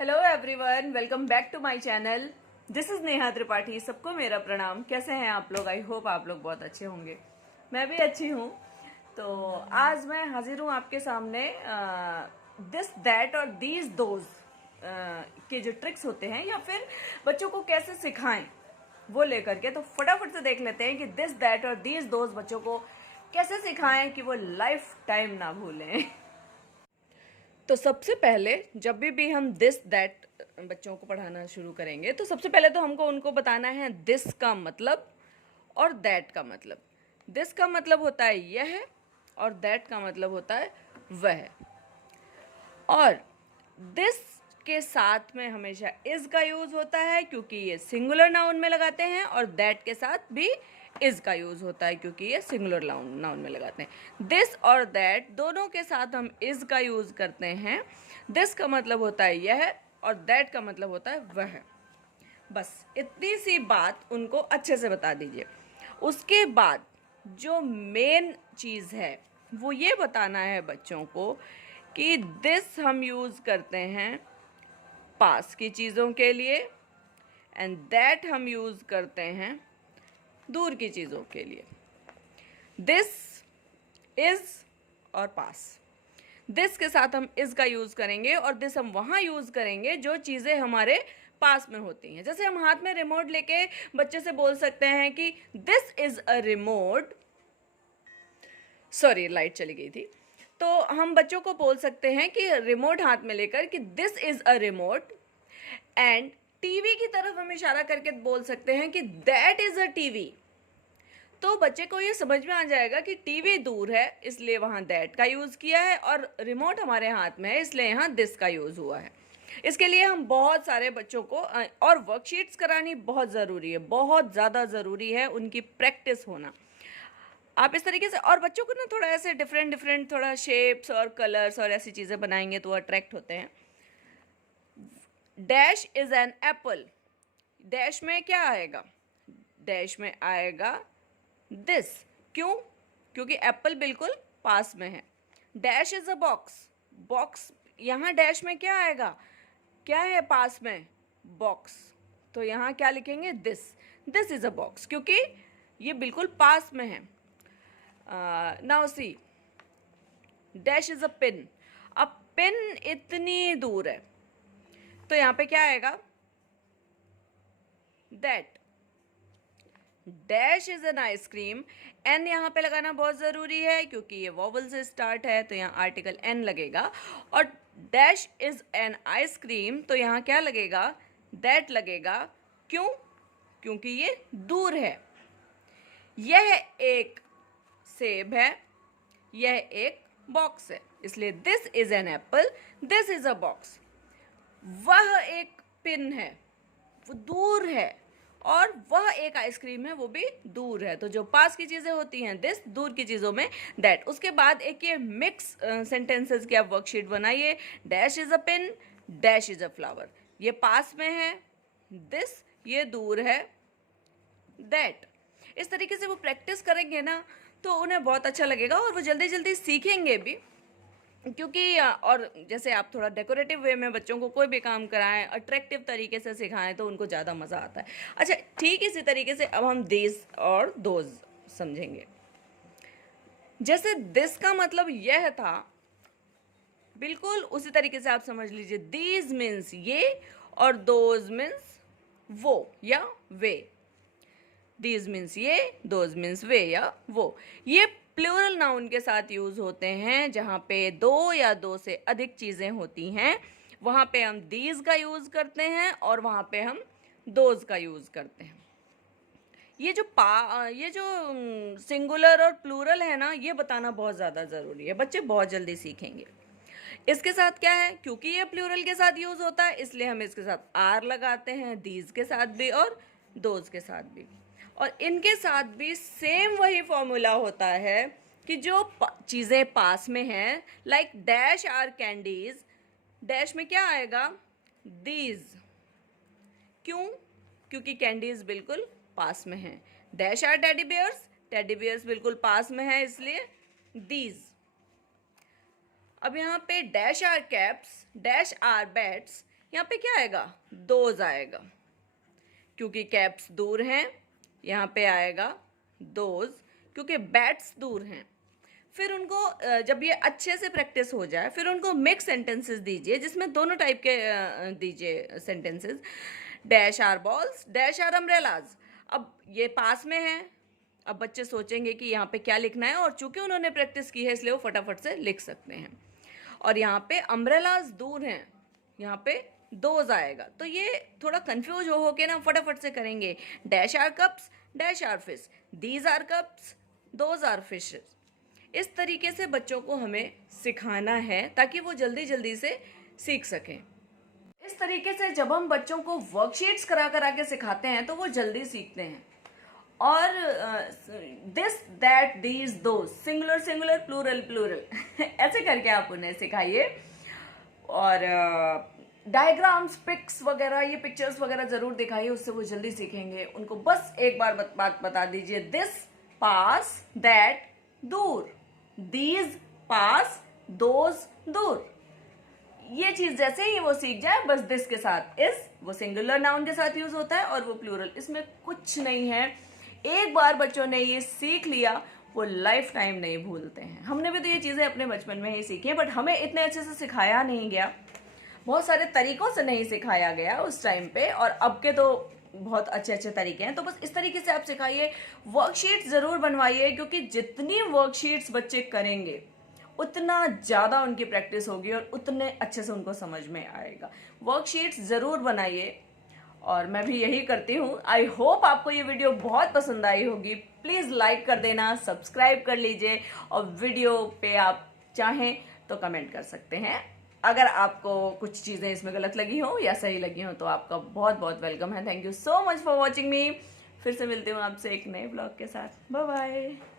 Hello everyone, welcome back to my channel. This is Neha Tripathi. सबको मेरा प्रणाम। कैसे हैं आप लोग? आई होप आप लोग बहुत अच्छे होंगे। मैं भी अच्छी हूँ। तो आज मैं हाजिर हूँ आपके सामने दिस दैट और दीज दोज के जो ट्रिक्स होते हैं या फिर बच्चों को कैसे सिखाएं वो लेकर के। तो फटाफट से देख लेते हैं कि दिस दैट और दीज दोज बच्चों को कैसे सिखाएं कि वो लाइफ टाइम ना भूलें। तो सबसे पहले जब भी हम दिस दैट बच्चों को पढ़ाना शुरू करेंगे तो सबसे पहले तो हमको उनको बताना है दिस का मतलब और दैट का मतलब। दिस का मतलब होता है यह और दैट का मतलब होता है वह। और दिस के साथ में हमेशा इज का यूज होता है क्योंकि ये सिंगुलर नाउन में लगाते हैं, और दैट के साथ भी इज का यूज होता है क्योंकि ये सिंगुलर नाउन में लगाते हैं। दिस और दैट दोनों के साथ हम इज का यूज करते हैं। दिस का मतलब होता है यह और दैट का मतलब होता है वह। बस इतनी सी बात उनको अच्छे से बता दीजिए। उसके बाद जो मेन चीज़ है वो ये बताना है बच्चों को कि दिस हम यूज़ करते हैं पास की चीज़ों के लिए एंड दैट हम यूज़ करते हैं दूर की चीज़ों के लिए। दिस इज और पास। दिस के साथ हम इज का यूज़ करेंगे और दिस हम वहाँ यूज़ करेंगे जो चीज़ें हमारे पास में होती हैं। जैसे हम हाथ में रिमोट लेके बच्चे से बोल सकते हैं कि this is a remote. Sorry, light चली गई थी। तो हम बच्चों को बोल सकते हैं कि रिमोट हाथ में लेकर कि this is a remote, and TV की तरफ हम इशारा करके बोल सकते हैं कि दैट इज अ टीवी। तो बच्चे को ये समझ में आ जाएगा कि टीवी दूर है इसलिए वहाँ दैट का यूज़ किया है, और रिमोट हमारे हाथ में है इसलिए यहाँ दिस का यूज़ हुआ है। इसके लिए हम बहुत सारे बच्चों को और वर्कशीट्स करानी बहुत ज़रूरी है, बहुत ज़्यादा ज़रूरी है उनकी प्रैक्टिस होना। आप इस तरीके से और बच्चों को ना थोड़ा ऐसे डिफरेंट डिफरेंट थोड़ा शेप्स और कलर्स और ऐसी चीज़ें बनाएंगे तो अट्रैक्ट होते हैं। Dash is an apple. Dash में क्या आएगा? डैश में आएगा दिस। क्यों? क्योंकि एप्पल बिल्कुल पास में है। Dash is a box. Box, यहाँ डैश में क्या आएगा? क्या है पास में? बॉक्स। तो यहाँ क्या लिखेंगे? This. This is a box क्योंकि ये बिल्कुल पास में है। Now see, dash is a pin. अब पिन इतनी दूर है तो यहाँ पे क्या आएगा? That. Dash is an ice cream. An यहाँ पे लगाना बहुत ज़रूरी है क्योंकि ये वॉवल से स्टार्ट है तो यहाँ आर्टिकल एन लगेगा। और डैश इज एन आइसक्रीम तो यहाँ क्या लगेगा? दैट लगेगा। क्यों? क्योंकि ये दूर है। यह एक सेब है, यह एक बॉक्स है, इसलिए this is an apple, this is a box. वह एक पिन है, वो दूर है, और वह एक आइसक्रीम है, वो भी दूर है। तो जो पास की चीज़ें होती हैं दिस, दूर की चीज़ों में दैट। उसके बाद एक ये मिक्स सेंटेंसेस की आप वर्कशीट बनाइए। Dash is a pin, dash is a flower. ये पास में है दिस, ये दूर है दैट। इस तरीके से वो प्रैक्टिस करेंगे ना तो उन्हें बहुत अच्छा लगेगा और वो जल्दी जल्दी सीखेंगे भी। क्योंकि और जैसे आप थोड़ा डेकोरेटिव वे में बच्चों को कोई भी काम कराएं, अट्रैक्टिव तरीके से सिखाएं तो उनको ज़्यादा मज़ा आता है। अच्छा, ठीक इसी तरीके से अब हम दिस और दोज समझेंगे। जैसे दिस का मतलब यह था, बिल्कुल उसी तरीके से आप समझ लीजिए दीज मीन्स ये और दोज मीन्स वो या वे। दीज मीन्स ये, दोज मीन्स वे या वो। ये प्लूरल नाउन के साथ यूज होते हैं जहाँ पे दो या दो से अधिक चीज़ें होती हैं, वहाँ पे हम दीज का यूज करते हैं और वहाँ पे हम दोज का यूज करते हैं। ये जो सिंगुलर और प्लूरल है ना, ये बताना बहुत ज़्यादा ज़रूरी है, बच्चे बहुत जल्दी सीखेंगे। इसके साथ क्या है, क्योंकि ये प्लूरल के साथ यूज होता है इसलिए हम इसके साथ आर लगाते हैं, दीज के साथ भी और दोज के साथ भी। और इनके साथ भी सेम वही फॉर्मूला होता है कि जो चीज़ें पास में हैं, like dash are candies, dash में क्या आएगा? दीज। क्यों? क्योंकि कैंडीज बिल्कुल पास में हैं। Dash are teddy bears, teddy bears बिल्कुल पास में है इसलिए दीज। अब यहाँ पे dash are caps, dash are bats, यहाँ पे क्या आएगा, दोज आएगा, क्योंकि कैप्स दूर हैं, यहाँ पे आएगा दोज, क्योंकि बैट्स दूर हैं। फिर उनको जब ये अच्छे से प्रैक्टिस हो जाए, फिर उनको मिक्स सेंटेंसेस दीजिए जिसमें दोनों टाइप के दीजिए sentences. Dash are balls, dash are umbrellas. अब ये पास में है, अब बच्चे सोचेंगे कि यहाँ पे क्या लिखना है, और चूंकि उन्होंने प्रैक्टिस की है इसलिए वो फटाफट से लिख सकते हैं। और यहाँ पे अम्ब्रेलाज दूर हैं, यहाँ पे दोज आएगा, तो ये थोड़ा कंफ्यूज हो के ना फटाफट से करेंगे। Dash are cups, dash are fish, these are cups, those are fishes. इस तरीके से बच्चों को हमें सिखाना है ताकि वो जल्दी जल्दी से सीख सकें। इस तरीके से जब हम बच्चों को वर्कशीट्स करा करा के सिखाते हैं तो वो जल्दी सीखते हैं। और this, that, these, those, singular singular, plural plural ऐसे करके आप उन्हें सिखाइए। और डायग्राम्स, पिक्स वगैरह, ये पिक्चर्स वगैरह जरूर दिखाइए, उससे वो जल्दी सीखेंगे। उनको बस एक बार बात बता दीजिए, दिस, पास, दैट, दूर, दीज, पास, दोज, दूर। ये चीज जैसे ही वो सीख जाए, बस दिस के साथ इस, वो सिंगुलर नाउन के साथ यूज होता है, और वो प्लूरल, इसमें कुछ नहीं है। एक बार बच्चों ने ये सीख लिया, वो लाइफ टाइम नहीं भूलते हैं। हमने भी तो ये चीजें अपने बचपन में ही सीखी हैं, बट हमें इतने अच्छे से सिखाया नहीं गया, बहुत सारे तरीकों से नहीं सिखाया गया उस टाइम पे, और अब के तो बहुत अच्छे अच्छे तरीके हैं। तो बस इस तरीके से आप सिखाइए। वर्कशीट्स जरूर बनवाइए, क्योंकि जितनी वर्कशीट्स बच्चे करेंगे उतना ज़्यादा उनकी प्रैक्टिस होगी और उतने अच्छे से उनको समझ में आएगा। वर्कशीट्स ज़रूर बनाइए, और मैं भी यही करती हूँ। आई होप आपको ये वीडियो बहुत पसंद आई होगी। प्लीज़ लाइक कर देना, सब्सक्राइब कर लीजिए, और वीडियो पे आप चाहें तो कमेंट कर सकते हैं। अगर आपको कुछ चीज़ें इसमें गलत लगी हो या सही लगी हो तो आपका बहुत बहुत वेलकम है। Thank you so much for watching मी। फिर से मिलती हूँ आपसे एक नए ब्लॉग के साथ। Bye bye.